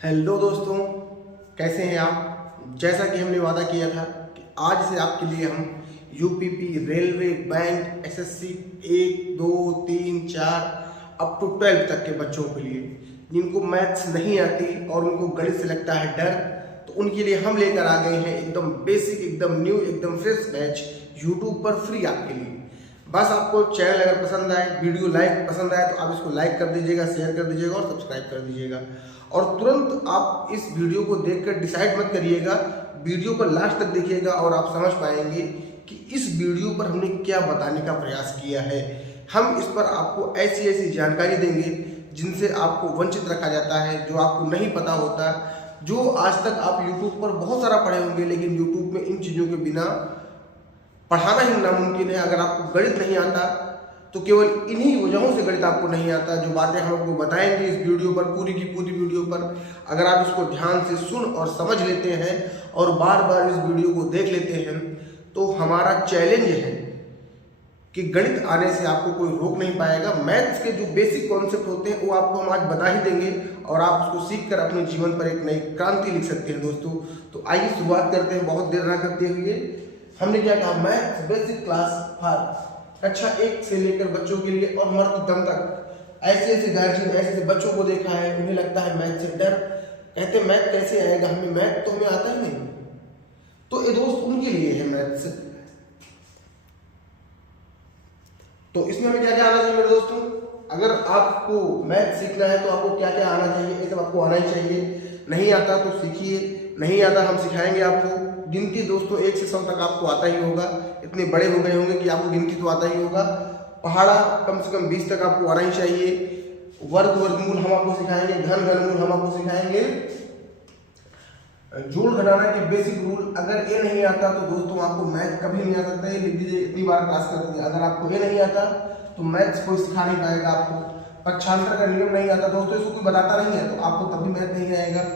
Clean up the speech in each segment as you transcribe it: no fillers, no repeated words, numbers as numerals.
Hello दोस्तों, कैसे हैं आप। जैसा कि हमने वादा किया था कि आज से आपके लिए हम UPP, railway, bank, SSC 1, 2, 3, 4 up to 12 तक के बच्चों के लिए जिनको मैथ्स नहीं आती और उनको गणित से लगता है डर, तो उनके लिए हम लेकर आ गए हैं एकदम बेसिक, एकदम न्यू, एकदम फ्रेश बैच यूट्यूब पर फ्री आपके लिए। बस आपको चैनल अगर पसंद आए, वीडियो पसंद आए तो आप इसको लाइक कर दीजिएगा, शेयर कर दीजिएगा और सब्सक्राइब कर दीजिएगा। और तुरंत आप इस वीडियो को देखकर डिसाइड मत करिएगा, वीडियो को लास्ट तक देखिएगा और आप समझ पाएंगे कि इस वीडियो पर हमने क्या बताने का प्रयास किया है। हम इस पर आपको ऐसी ऐसी जानकारी देंगे जिनसे आपको वंचित रखा जाता है, जो आपको नहीं पता होता, जो आज तक आप यूट्यूब पर बहुत सारा पढ़े होंगे, लेकिन यूट्यूब में इन चीज़ों के बिना पढ़ाना ही नामुमकिन है। अगर आपको गणित नहीं आता तो केवल इन्हीं वजहों से गणित आपको नहीं आता, जो बातें हम आपको बताएंगे इस वीडियो पर, पूरी की पूरी वीडियो पर। अगर आप इसको ध्यान से सुन और समझ लेते हैं और बार बार इस वीडियो को देख लेते हैं तो हमारा चैलेंज है कि गणित आने से आपको कोई रोक नहीं पाएगा। मैथ्स के जो बेसिक कॉन्सेप्ट होते हैं वो आपको हम आज बता ही देंगे और आप उसको सीख कर अपने जीवन पर एक नई क्रांति लिख सकते हैं दोस्तों। तो आइए शुरुआत करते हैं बहुत देर ना करते हुए। हमने क्या कहा, मैथ्स बेसिक क्लास फॉर कक्षा 1 से लेकर बच्चों के लिए और मर्ददम तक। ऐसे ऐसे गार्जियन, ऐसे ऐसे बच्चों को देखा है, उन्हें लगता है मैथ से डर, कहते मैथ कैसे आएगा, हमें मैथ तो हमें आता ही नहीं। तो ये दोस्त उनके लिए है मैथ्स। तो इसमें हमें क्या क्या आना चाहिए मेरे दोस्तों। अगर आपको मैथ सीखना है तो आपको क्या क्या आना चाहिए, ये सब आपको आना ही चाहिए। नहीं आता तो सीखिए, नहीं आता हम सिखाएंगे आपको। गिनती दोस्तों 1 से 100 तक आपको आता ही होगा, इतने बड़े हो गए होंगे कि आपको गिनती तो आता ही होगा। पहाड़ा कम से कम 20 तक आपको आना ही चाहिए। वर्गमूल हम आपको सिखाएंगे, घनमूल हम आपको सिखाएंगे, जोड़ घटाना के बेसिक रूल। अगर ये नहीं आता तो दोस्तों आपको मैथ कभी नहीं आ सकता। ये लिख दीजिए, इतनी बार क्लास कर दीजिए। अगर आपको ये नहीं आता तो मैथ्स कोई सिखा नहीं पाएगा आपको। पक्षांतर का नियम नहीं आता दोस्तों, इसको कोई बताता नहीं है तो आपको तभी मैथ नहीं आएगा।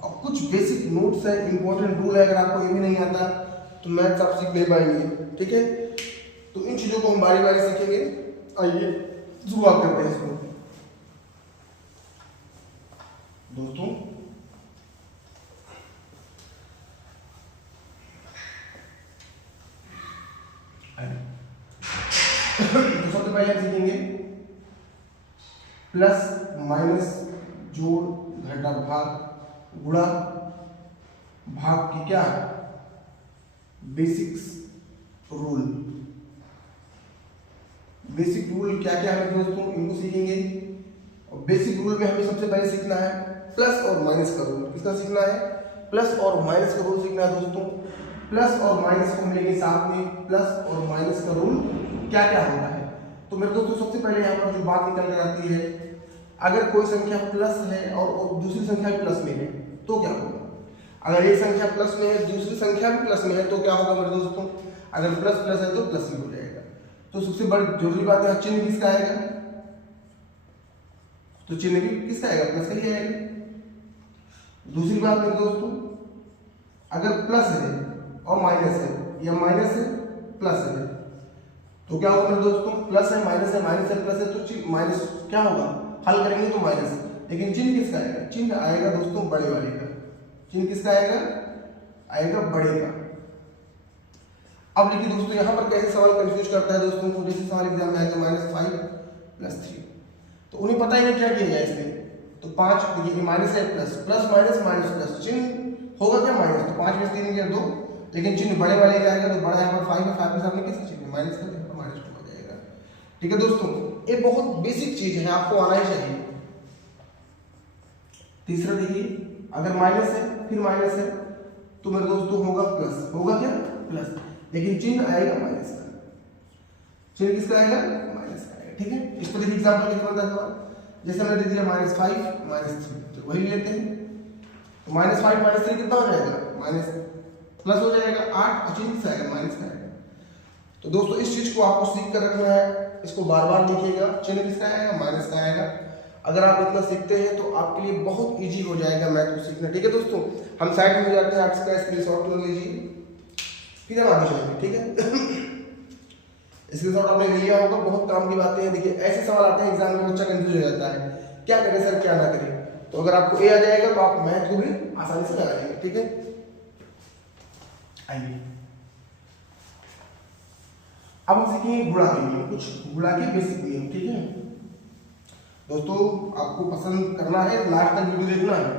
और कुछ बेसिक नोट्स है, इंपॉर्टेंट रूल है, अगर आपको ये भी नहीं आता तो मैथ्स आप सीख नहीं पाएंगे। ठीक है, तो इन चीजों को हम बारी बारी सीखेंगे। आइए शुरुआत करते हैं इसको दोस्तों। तो सबसे पहले हम सीखेंगे प्लस माइनस, जोड़ घटा भाग गुणा भाग की क्या बेसिक्स रूल। बेसिक रूल क्या क्या है दोस्तों, इनको सीखेंगे। और बेसिक रूल में हमें सबसे पहले सीखना है प्लस और माइनस का रूल। किसका सीखना है, प्लस और माइनस का रूल सीखना है दोस्तों। प्लस और माइनस को हम लेंगे साथ में। प्लस और माइनस का रूल क्या क्या होता है। तो मेरे दोस्तों सबसे पहले यहाँ पर जो बात निकल कर आती है, अगर कोई संख्या प्लस है और दूसरी संख्या प्लस में है तो क्या होगा। अगर एक संख्या प्लस में है, दूसरी संख्या भी प्लस में है तो क्या होगा मेरे दोस्तों, अगर प्लस प्लस है तो प्लस ही हो जाएगा। तो सबसे बड़ी जरूरी बात है, चिन्ह किसका आएगा, तो चिन्ह भी किसका आएगा, प्लस का ही आएगा। दूसरी बात मेरे दोस्तों, अगर प्लस है और माइनस है या माइनस है प्लस है तो क्या होगा मेरे दोस्तों, प्लस है माइनस है, माइनस है प्लस है तो माइनस क्या होगा, हल करेंगे तो माइनस। लेकिन चिन्ह किसका आएगा, चिन्ह आएगा दोस्तों बड़े वाले का। चिन्ह किसका आएगा, आएगा बड़े का। अब देखिए दोस्तों, यहाँ पर कैसे सवाल कंफ्यूज करता है दोस्तों को। जैसे सवाल एग्जाम में आएगा -5 + 3, तो उन्हें पता ही नहीं क्या किया जाए इसमें। तो 5 देखिए माइनस है, plus plus minus minus plus, चिन्ह होगा क्या माइनस। तो 5 में 3 गया 2, लेकिन चिन्ह बड़े वाले का आएगा तो बड़ा यहाँ पर 5 है, 5 के सामने किसका चिन्ह माइनस का, यहाँ पर -2 हो जाएगा। ठीक है दोस्तों, ये बहुत बेसिक चीज है, आपको आना ही चाहिए। तीसरा देखिए, अगर माइनस है फिर माइनस है तो मेरे दोस्तों होगा प्लस, होगा क्या प्लस, लेकिन चिन्ह आएगा माइनस का। चिन्ह किसका आएगा, माइनस का आएगा। ठीक है, इस पर देखिए एग्जांपल कैसे बनता है सवाल। जैसे हमने दे दिया -5 -3, तो वही लेते हैं। तो -5 -3 कितना हो जाएगा, माइनस प्लस हो जाएगा 8 और चिन्ह किसका आएगा, माइनस का आएगा। तो दोस्तों इस चीज को आपको सीख कर रखना है, इसको बार बार देखिएगा। चिन्ह किसका आएगा, माइनस का आएगा। अगर आप इतना सीखते हैं तो आपके लिए बहुत इजी हो जाएगा मैथ को सीखना। ठीक है दोस्तों, हम साइड में हो जाते हैं, आप इसका स्क्रीनशॉट ले लीजिए, फिर हम आगे चलेंगे। ठीक है, स्क्रीनशॉट आपने लिया होगा, बहुत काम की बातें हैं। देखिए ऐसे सवाल आते हैं एग्जाम में, बच्चा कंफ्यूज हो जाता है, क्या करें सर क्या ना करें। तो अगर आपको ए आ जाएगा तो आप मैथ को भी आसानी से लगा लेंगे। ठीक है, आइए अब हम सीखेंगे गुणा के नियम, कुछ गुणा के बेसिक नियम। ठीक है दोस्तों, आपको पसंद करना है, लास्ट तक वीडियो देखना है,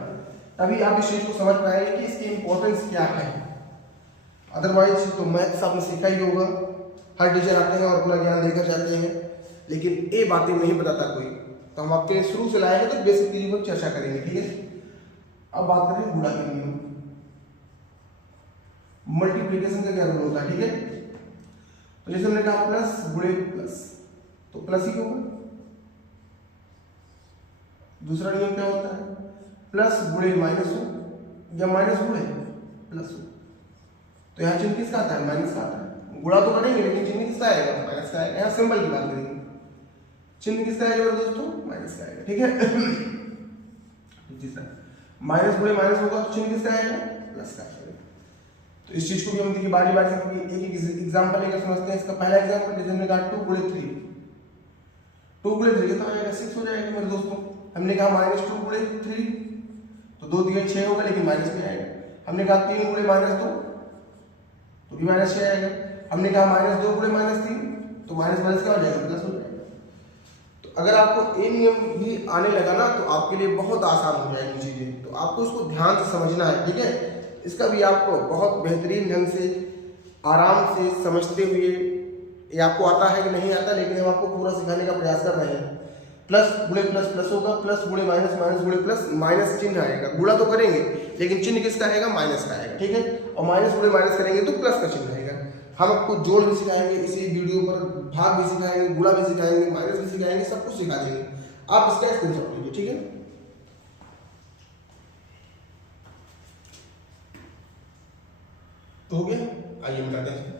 तभी आप इस चीज को समझ पाएंगे कि इसकी इंपॉर्टेंस क्या है। अदरवाइज तो मैथ्स आपने सीखा ही होगा, हर टीचर आते हैं और अपना ज्ञान देकर जाते हैं, लेकिन ये बातें नहीं बताता कोई, तो हम आपके शुरू से लाएंगे तो बेसिक चीजों पर चर्चा करेंगे। ठीक है, अब बात करें गुणा के नियम। मल्टीप्लिकेशन का क्या रूल होता है? ठीक है, तो जैसे हमने कहा प्लस गुणे प्लस, तो प्लस ही होगा। दूसरा नियम क्या होता है? प्लस गुणे माइनस हो या माइनस गुणे प्लस हो। तो यहाँ चिन्ह किसका आता है? माइनस का आता है। गुणा तो करेंगे लेकिन चिन्ह किसका आएगा? माइनस का आएगा। यहाँ सिंबल की बात करेंगे, चिन्ह किसका आएगा दोस्तों? माइनस का आएगा। ठीक है, तीसरा माइनस गुणे माइनस होगा तो चिन्ह किसका आएगा? प्लस का आएगा। तो इस चीज को भी हम देखिए बारी बारी से एक एग्जांपल लेकर समझते हैं। इसका पहला एग्जांपल जैसे हमने कहा 2 गुणे 3, 2 गुणे 3 कितना आएगा? 6 हो जाएगा मेरे दोस्तों। हमने कहा माइनस 2 गुणे 3 तो 2 दिए 6 होगा, लेकिन माइनस में आएगा। हमने कहा 3 गुणे माइनस 2 तो भी माइनस 6 आएगा। हमने कहा माइनस 2 गुणे माइनस 3 तो माइनस माइनस क्या हो जाएगा? प्लस हो जाएगा। तो अगर आपको ये नियम भी आने लगा ना तो आपके लिए बहुत आसान हो जाएगी चीजें, तो आपको इसको ध्यान से समझना है। ठीक है, इसका भी आपको बहुत बेहतरीन ढंग से आराम से समझते हुए, ये आपको आता है कि नहीं आता, लेकिन हम आपको पूरा सिखाने का प्रयास कर रहे हैं। प्लस गुणे प्लस प्लस होगा, प्लस गुणे माइनस माइनस गुणे प्लस, माइनस चिन्ह आएगा। गुणा तो करेंगे लेकिन चिन्ह किसका आएगा? माइनस का आएगा। ठीक है, और माइनस गुणे माइनस करेंगे तो प्लस का चिन्ह आएगा। हम आपको जोड़ भी सिखाएंगे इसी वीडियो पर, भाग भी सिखाएंगे, गुणा भी सिखाएंगे, माइनस भी सिखाएंगे, सब कुछ सिखा देंगे। आप इसका स्क्रीनशॉट लीजिए। ठीक है, तो हो गया। आइए मिटाते हैं।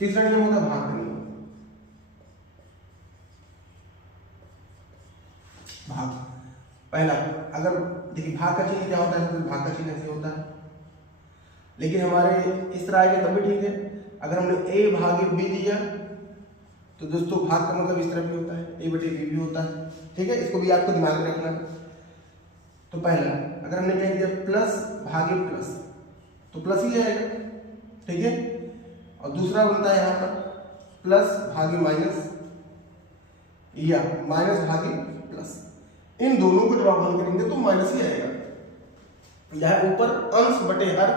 तीसरा नियम होता है भाग का नियम। भाग पहला, अगर देखिए भाग का चिन्ह क्या होता है? तो भाग का चिन्ह ऐसे होता है, लेकिन हमारे इस तरह आएगा तब भी ठीक है। अगर हमने a भागे b दिया तो दोस्तों भाग का मतलब इस तरह भी होता है, a बटे b भी होता है। ठीक है, इसको भी आपको दिमाग में रखना है। तो पहला अगर हमने कह दिया प्लस भागे प्लस तो प्लस ही आएगा। ठीक है, और दूसरा बनता है यहाँ पर प्लस भागे माइनस या माइनस भागे प्लस। इन दोनों को जब आप हल करेंगे तो माइनस ही आएगा। यहाँ ऊपर अंश बटे हर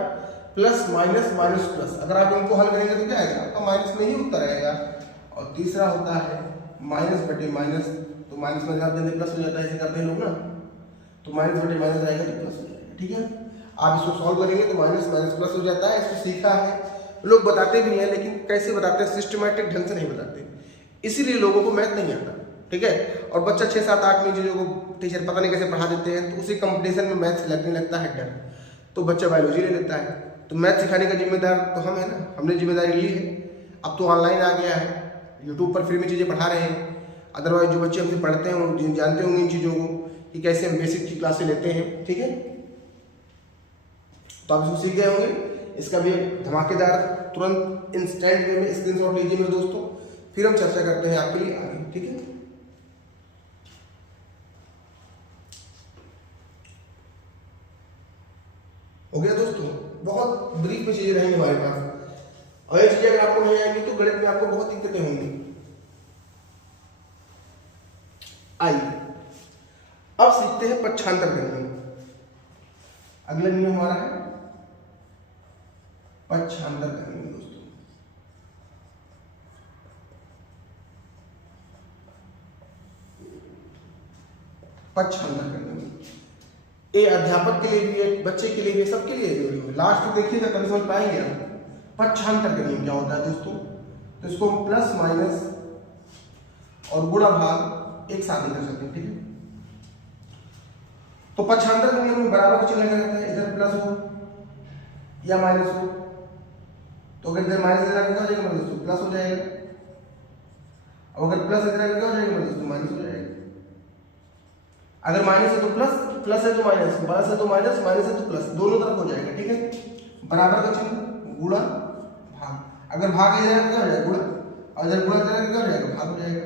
प्लस माइनस माइनस प्लस, अगर आप इनको हल करेंगे तो क्या आएगा? आपका माइनस में ही उत्तर आएगा। और तीसरा होता है माइनस बटे माइनस, तो माइनस में आप जल्दी प्लस हो जाता है, ऐसे करते हैं लोग ना, तो माइनस बटे माइनस आएगा तो प्लस हो जाएगा। ठीक है, आप इसको सॉल्व करेंगे तो माइनस माइनस प्लस हो जाता है। इसको सीखा है, लोग बताते भी हैं, लेकिन कैसे बताते हैं? सिस्टमैटिक ढंग से नहीं बताते, इसीलिए लोगों को मैथ नहीं आता। ठीक है, और बच्चा 6, 7, 8 में चीज़ों को टीचर पता नहीं कैसे पढ़ा देते हैं, तो उसी कंपटीशन में मैथ्स लगने लगता है डर, तो बच्चा बायोलॉजी ले लेता है। तो मैथ सिखाने का जिम्मेदार तो हम है ना, हमने जिम्मेदारी ली है। अब तो ऑनलाइन आ गया है, यूट्यूब पर फ्री में चीज़ें पढ़ा रहे हैं। अदरवाइज जो बच्चे हमसे पढ़ते हैं वो जानते होंगे इन चीज़ों को कि कैसे हम बेसिक की क्लासें लेते हैं। ठीक है, तो आप इसको सीख गए होंगे। इसका भी एक धमाकेदार तुरंत इंस्टेंट वे में स्क्रीनशॉट लीजिए मेरे दोस्तों, फिर हम चर्चा करते हैं आपके लिए आगे। ठीक है, हो गया दोस्तों। बहुत ब्रीफ में चीजें रहेंगी हमारे पास, और ये चीजें अगर आपको नहीं आएंगी तो गणित में आपको बहुत दिक्कतें होंगी। आइए अब सीखते हैं पक्षांतर का नियम। अगला नियम हमारा है पक्षांतर का नियम दोस्तों। पक्षांतर का नियम ये अध्यापक के लिए भी है, बच्चे के लिए भी, सबके लिए जरूरी है। लास्ट में देखिएगा तब समझ पाएंगे आप पक्षांतर का नियम क्या होता है दोस्तों। तो इसको हम प्लस माइनस और गुणा भाग एक साथ कर सकते हैं। ठीक है, तो पक्षांतर के नियम में बराबर का चिन्ह लगा रहता है, इधर प्लस हो या माइनस हो, तो अगर इधर माइनस इधर क्या हो जाएगा दोस्तों? प्लस हो जाएगा। अब अगर प्लस इधर क्या हो जाएगा दोस्तों? माइनस हो जाएगा। अगर माइनस है तो प्लस, प्लस है तो माइनस, प्लस है तो माइनस, माइनस है तो प्लस, दोनों तरफ हो जाएगा। ठीक है, बराबर का चिन्ह गुणा अगर भाग जाएगा तो क्या हो जाएगा, गुणा, और अगर गुणा करेगा तो क्या हो जाएगा, भाग हो जाएगा।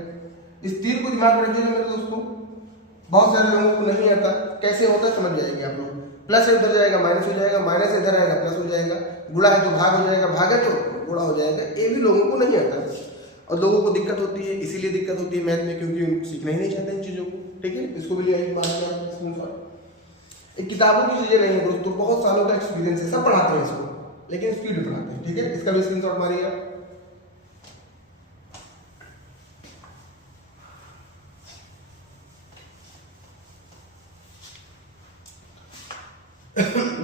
इस तीर को दिमाग में रखिएगा मेरे दोस्तों, बहुत सारे लोगों को नहीं आता, कैसे होता है समझ जाएंगे आप लोग। प्लस इधर जाएगा माइनस हो जाएगा, माइनस इधर आएगा प्लस हो जाएगा, गुणा है तो भाग हो जाएगा, भाग है तो गुणा हो जाएगा। ये भी लोगों को नहीं आता और लोगों को दिक्कत होती है, इसीलिए दिक्कत होती है मैथ में, क्योंकि सीखना ही नहीं चाहते इन चीज़ों को। ठीक है, इसको भी ले आइए बाद में। एक किताबों की चीज़ें नहीं है दोस्तों, बहुत सालों का एक्सपीरियंस है, सब पढ़ाते हैं इसको, लेकिन स्पीड में पढ़ाते हैं। ठीक है, इसका भी स्क्रीनशॉट मारिए आप।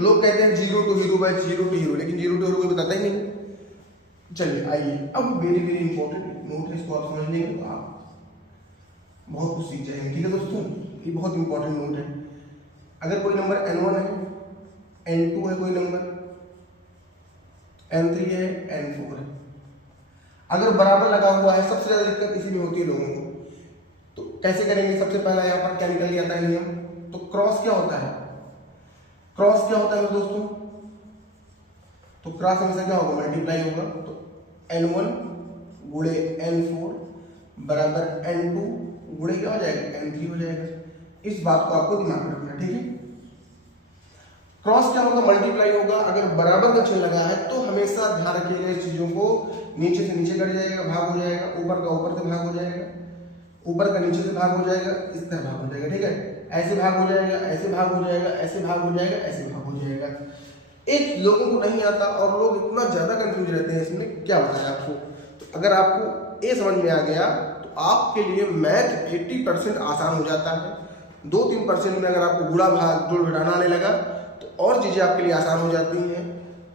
लोग कहते हैं 0 to hero by 0 to hero, लेकिन 0 to हीरो कोई बताता ही नहीं। चलिए आइए, अब वेरी वेरी इंपॉर्टेंट नोट है, इसको आप समझ लेंगे तो आप बहुत कुछ सीख जाएंगे। ठीक है दोस्तों, ये बहुत इंपॉर्टेंट नोट है। अगर कोई नंबर n1 है, n2 है, कोई नंबर n3 है, n4 है, अगर बराबर लगा हुआ है, सबसे ज्यादा दिक्कत इसी में होती है लोगों को। तो कैसे करेंगे, सबसे पहला यहाँ पर क्या निकल जाता है नियम, तो क्रॉस क्या होता है, क्रॉस क्या होता है दोस्तों, तो क्रॉस हमेशा क्या होगा, मल्टीप्लाई होगा। तो n1 गुणे n4 बराबर n2 गुणे क्या हो जाएगा, n3 हो जाएगा। इस बात को आपको दिमाग में रखना। ठीक है, क्रॉस क्या होगा, मल्टीप्लाई होगा। अगर बराबर का चिन्ह लगा है तो हमेशा ध्यान रखिएगा इस चीजों को, नीचे से नीचे कट जाएगा, भाग हो जाएगा, ऊपर का ऊपर से भाग हो जाएगा, ऊपर का नीचे से भाग हो जाएगा, इस तरह भाग हो जाएगा। ठीक है, ऐसे भाग हो जाएगा, ऐसे भाग हो जाएगा, ऐसे भाग हो जाएगा, ऐसे भाग हो जाएगा। एक लोगों को नहीं आता और लोग इतना ज्यादा कंफ्यूज रहते हैं इसमें, क्या बताया आपको। तो अगर आपको ये समझ में आ गया तो आपके लिए मैथ 80% आसान हो जाता है। 2-3% में अगर आपको गुणा भाग जोड़ घटाना आने लगा तो और चीजें आपके लिए आसान हो जाती हैं।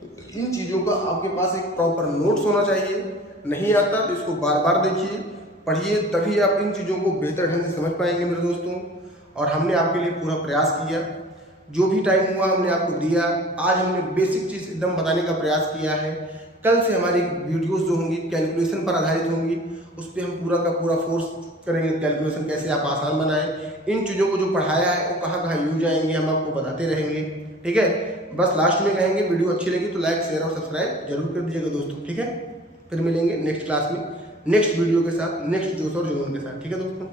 तो इन चीजों का आपके पास एक प्रॉपर नोट्स होना चाहिए। नहीं आता तो इसको बार बार देखिए, पढ़िए, तभी आप इन चीज़ों को बेहतर ढंग से समझ पाएंगे मेरे दोस्तों। और हमने आपके लिए पूरा प्रयास किया, जो भी टाइम हुआ हमने आपको दिया। आज हमने बेसिक चीज़ एकदम बताने का प्रयास किया है। कल से हमारी वीडियोस जो होंगी कैलकुलेशन पर आधारित होंगी, उस पर हम पूरा का पूरा फोर्स करेंगे, कैलकुलेशन कैसे आप आसान बनाएं। इन चीज़ों को जो पढ़ाया है वो कहाँ कहाँ यूज आएंगे हम आपको बताते रहेंगे। ठीक है, बस लास्ट में कहेंगे वीडियो अच्छी लगी तो लाइक शेयर और सब्सक्राइब जरूर कर दीजिएगा दोस्तों। ठीक है, फिर मिलेंगे नेक्स्ट क्लास में नेक्स्ट वीडियो के साथ, नेक्स्ट जोश और जुनून के साथ। ठीक है दोस्तों।